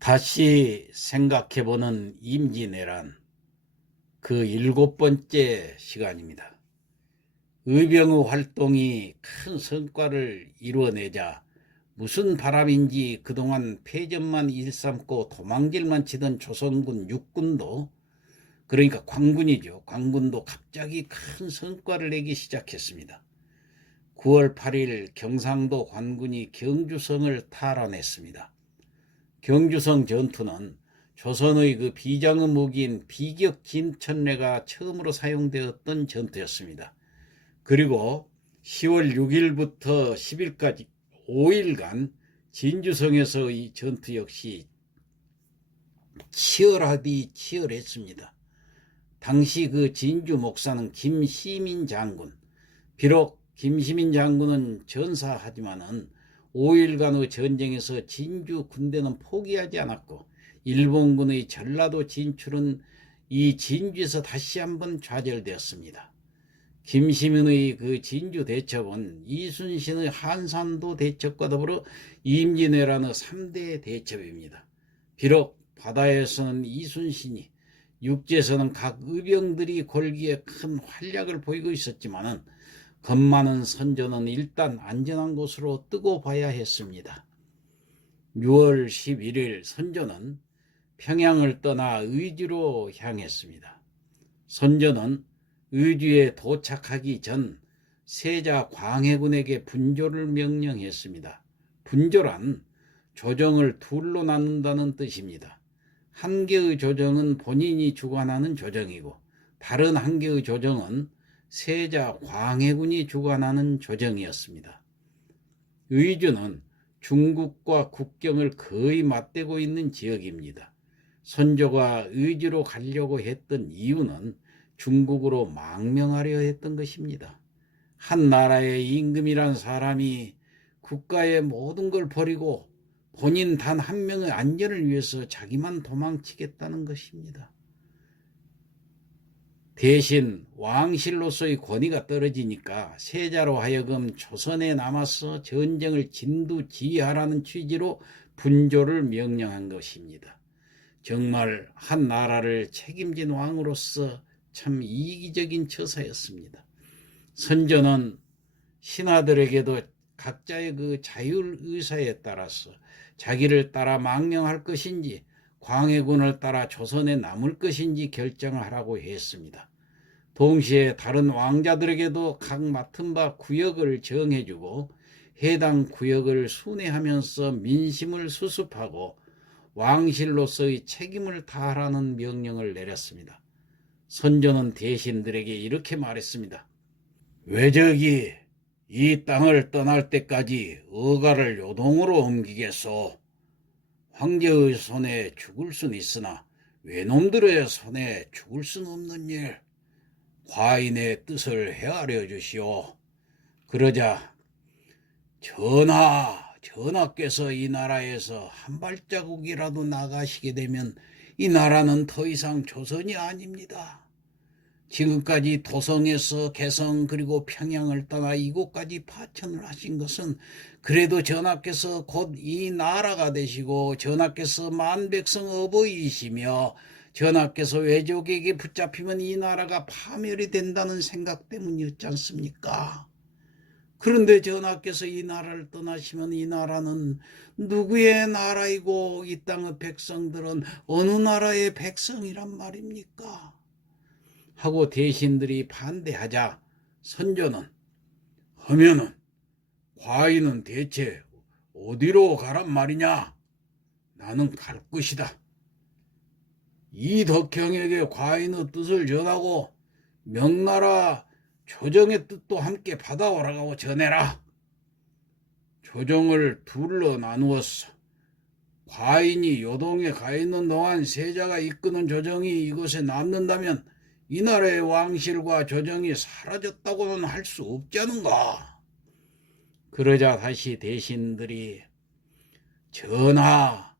다시 생각해보는 임진왜란 그 7번째 시간입니다. 의병의 활동이 큰 성과를 이루어내자 무슨 바람인지 그동안 패전만 일삼고 도망질만 치던 조선군 육군도, 그러니까 관군이죠. 관군도 갑자기 큰 성과를 내기 시작했습니다. 9월 8일 경상도 관군이 경주성을 탈환했습니다. 경주성 전투는 조선의 그 비장의 무기인 비격 진천례가 처음으로 사용되었던 전투였습니다. 그리고 10월 6일부터 10일까지 5일간 진주성에서 이 전투 역시 치열했습니다. 당시 그 진주 목사는 김시민 장군, 비록 김시민 장군은 전사하지만은 5일간의 전쟁에서 진주 군대는 포기하지 않았고 일본군의 전라도 진출은 이 진주에서 다시 한번 좌절되었습니다. 김시민의 그 진주 대첩은 이순신의 한산도 대첩과 더불어 임진왜란의 3대 대첩입니다. 비록 바다에서는 이순신이, 육지에서는 각 의병들이 골기에 큰 활약을 보이고 있었지만은 겁 많은 선조는 일단 안전한 곳으로 뜨고 봐야 했습니다. 6월 11일 선조는 평양을 떠나 의주로 향했습니다. 선조는 의주에 도착하기 전 세자 광해군에게 분조를 명령했습니다. 분조란 조정을 둘로 나눈다는 뜻입니다. 한 개의 조정은 본인이 주관하는 조정이고 다른 한 개의 조정은 세자 광해군이 주관하는 조정이었습니다. 의주는 중국과 국경을 거의 맞대고 있는 지역입니다. 선조가 의주로 가려고 했던 이유는 중국으로 망명하려 했던 것입니다. 한 나라의 임금이란 사람이 국가의 모든 걸 버리고 본인 단 한 명의 안전을 위해서 자기만 도망치겠다는 것입니다. 대신 왕실로서의 권위가 떨어지니까 세자로 하여금 조선에 남아서 전쟁을 진두지휘하라는 취지로 분조를 명령한 것입니다. 정말 한 나라를 책임진 왕으로서 참 이기적인 처사였습니다. 선조는 신하들에게도 각자의 그 자율의사에 따라서 자기를 따라 망명할 것인지 광해군을 따라 조선에 남을 것인지 결정을 하라고 했습니다. 동시에 다른 왕자들에게도 각 맡은 바 구역을 정해주고 해당 구역을 순회하면서 민심을 수습하고 왕실로서의 책임을 다하라는 명령을 내렸습니다. 선조는 대신들에게 이렇게 말했습니다. 외적이 이 땅을 떠날 때까지 어가를 요동으로 옮기겠소. 황제의 손에 죽을 수는 있으나 외놈들의 손에 죽을 수는 없는 일. 과인의 뜻을 헤아려 주시오. 그러자 전하께서 이 나라에서 한 발자국이라도 나가시게 되면 이 나라는 더 이상 조선이 아닙니다. 지금까지 도성에서 개성 그리고 평양을 떠나 이곳까지 파천을 하신 것은 그래도 전하께서 곧 이 나라가 되시고 전하께서 만백성 어버이이시며 전하께서 외적에게 붙잡히면 이 나라가 파멸이 된다는 생각 때문이었지 않습니까? 그런데 전하께서 이 나라를 떠나시면 이 나라는 누구의 나라이고 이 땅의 백성들은 어느 나라의 백성이란 말입니까? 하고 대신들이 반대하자 선조는 하면은 과인은 대체 어디로 가란 말이냐? 나는 갈 것이다. 이 덕형에게 과인의 뜻을 전하고 명나라 조정의 뜻도 함께 받아오라고 전해라. 조정을 둘로 나누었어. 과인이 요동에 가 있는 동안 세자가 이끄는 조정이 이곳에 남는다면 이 나라의 왕실과 조정이 사라졌다고는 할 수 없지 않은가. 그러자 다시 대신들이 전하,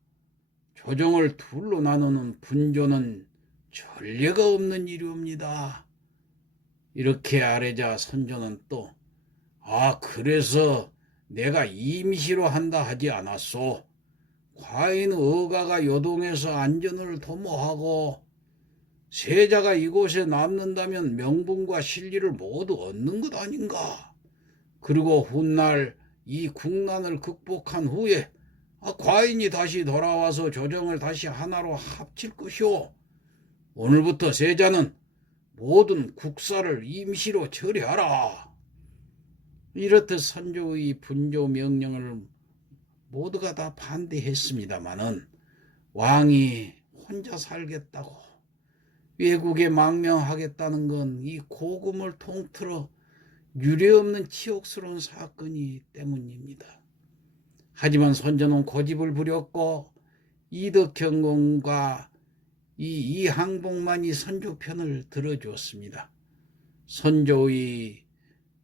조정을 둘로 나누는 분조는 전례가 없는 일이옵니다. 이렇게 아뢰자 선조는 또 그래서 내가 임시로 한다 하지 않았소. 과인 어가가 요동에서 안전을 도모하고 세자가 이곳에 남는다면 명분과 실리를 모두 얻는 것 아닌가. 그리고 훗날 이 국난을 극복한 후에 과인이 다시 돌아와서 조정을 다시 하나로 합칠 것이오. 오늘부터 세자는 모든 국사를 임시로 처리하라. 이렇듯 선조의 분조 명령을 모두가 다 반대했습니다마는 왕이 혼자 살겠다고 외국에 망명하겠다는 건 이 고금을 통틀어 유례없는 치욕스러운 사건이기 때문입니다. 하지만 선조는 고집을 부렸고 이덕형공과 이항복만이 선조 편을 들어주었습니다. 선조의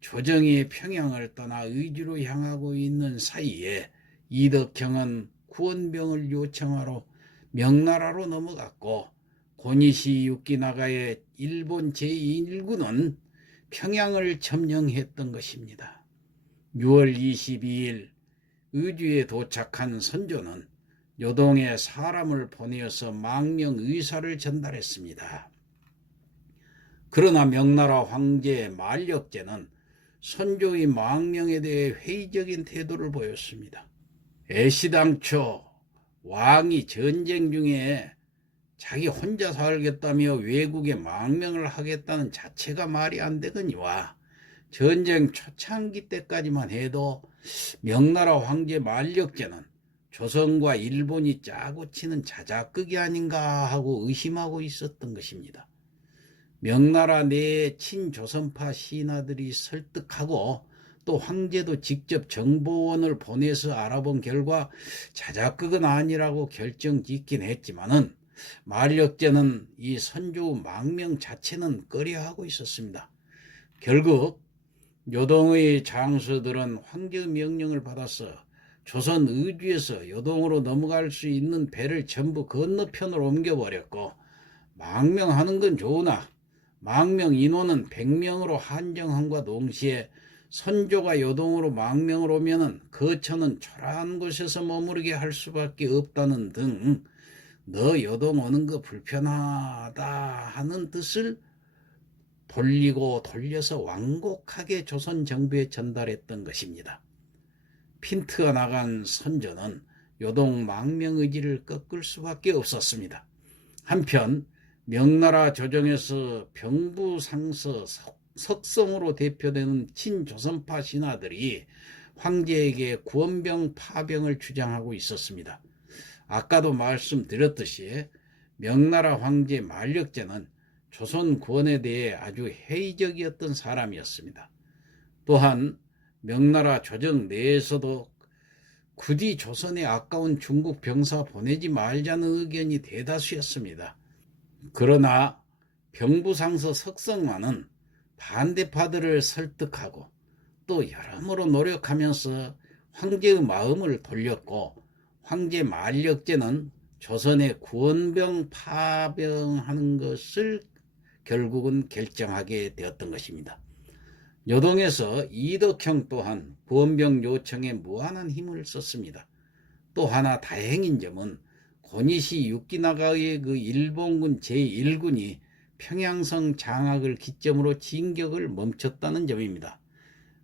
조정이 평양을 떠나 의주로 향하고 있는 사이에 이덕형은 구원병을 요청하러 명나라로 넘어갔고 고니시 유키나가의 일본 제1군은 평양을 점령했던 것입니다. 6월 22일 의주에 도착한 선조는 요동에 사람을 보내어서 망명 의사를 전달했습니다. 그러나 명나라 황제 만력제는 선조의 망명에 대해 회의적인 태도를 보였습니다. 애시당초 왕이 전쟁 중에 자기 혼자 살겠다며 외국에 망명을 하겠다는 자체가 말이 안 되거니와 전쟁 초창기 때까지만 해도 명나라 황제 만력제는 조선과 일본이 짜고 치는 자작극이 아닌가 하고 의심하고 있었던 것입니다. 명나라 내 친조선파 신하들이 설득하고 또 황제도 직접 정보원을 보내서 알아본 결과 자작극은 아니라고 결정짓긴 했지만은 만력제는 이 선조 망명 자체는 꺼려하고 있었습니다. 결국 요동의 장수들은 황제의 명령을 받아서 조선 의주에서 요동으로 넘어갈 수 있는 배를 전부 건너편으로 옮겨버렸고 망명하는 건 좋으나 망명 인원은 100명으로 한정함과 동시에 선조가 요동으로 망명을 오면은 거처는 초라한 곳에서 머무르게 할 수밖에 없다는 등 너 요동 오는 거 불편하다 하는 뜻을 돌리고 돌려서 완곡하게 조선 정부에 전달했던 것입니다. 핀트가 나간 선조는 요동 망명 의지를 꺾을 수밖에 없었습니다. 한편 명나라 조정에서 병부상서 석성으로 대표되는 친조선파 신하들이 황제에게 구원병 파병을 주장하고 있었습니다. 아까도 말씀드렸듯이 명나라 황제 만력제는 조선 구원에 대해 아주 회의적이었던 사람이었습니다. 또한 명나라 조정 내에서도 굳이 조선에 아까운 중국 병사 보내지 말자는 의견이 대다수였습니다. 그러나 병부상서 석성만은 반대파들을 설득하고 또 여러모로 노력하면서 황제의 마음을 돌렸고 황제 만력제는 조선에 구원병 파병하는 것을 결국은 결정하게 되었던 것입니다. 요동에서 이덕형 또한 구원병 요청에 무한한 힘을 썼습니다. 또 하나 다행인 점은 고니시 유키나가의 그 일본군 제1군이 평양성 장악을 기점으로 진격을 멈췄다는 점입니다.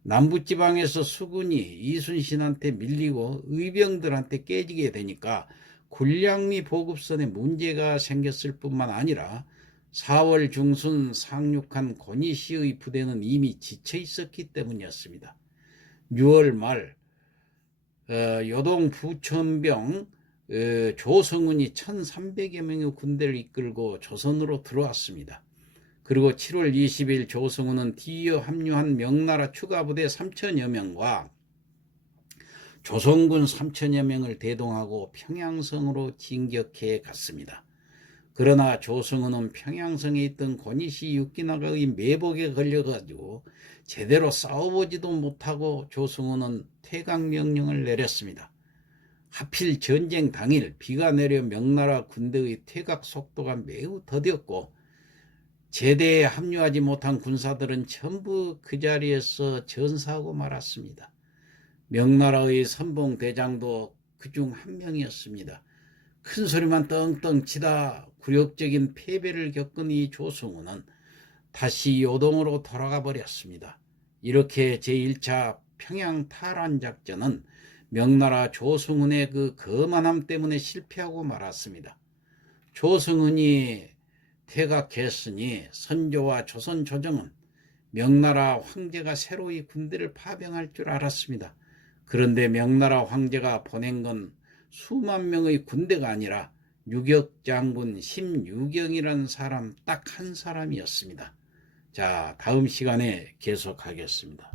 남부지방에서 수군이 이순신한테 밀리고 의병들한테 깨지게 되니까 군량미 보급선에 문제가 생겼을 뿐만 아니라 4월 중순 상륙한 고니시의 부대는 이미 지쳐 있었기 때문이었습니다. 6월 말 요동 부천병 조성운이 1300여 명의 군대를 이끌고 조선으로 들어왔습니다. 그리고 7월 20일 조성운은 뒤이어 합류한 명나라 추가부대 3000여 명과 조선군 3000여 명을 대동하고 평양성으로 진격해 갔습니다. 그러나 조성운은 평양성에 있던 고니시 유키나가의 매복에 걸려가지고 제대로 싸워보지도 못하고 조성운은 퇴각명령을 내렸습니다. 하필 전쟁 당일 비가 내려 명나라 군대의 퇴각 속도가 매우 더뎠고 제대에 합류하지 못한 군사들은 전부 그 자리에서 전사하고 말았습니다. 명나라의 선봉대장도 그중 한 명이었습니다. 큰 소리만 떵떵 치다 굴욕적인 패배를 겪은 이 조승우는 다시 요동으로 돌아가 버렸습니다. 이렇게 제1차 평양 탈환 작전은 명나라 조승훈의 그 거만함 때문에 실패하고 말았습니다. 조승훈이 퇴각했으니 선조와 조선 조정은 명나라 황제가 새로이 군대를 파병할 줄 알았습니다. 그런데 명나라 황제가 보낸 건 수만 명의 군대가 아니라 유격 장군 심유경이라는 사람 딱 한 사람이었습니다. 자, 다음 시간에 계속하겠습니다.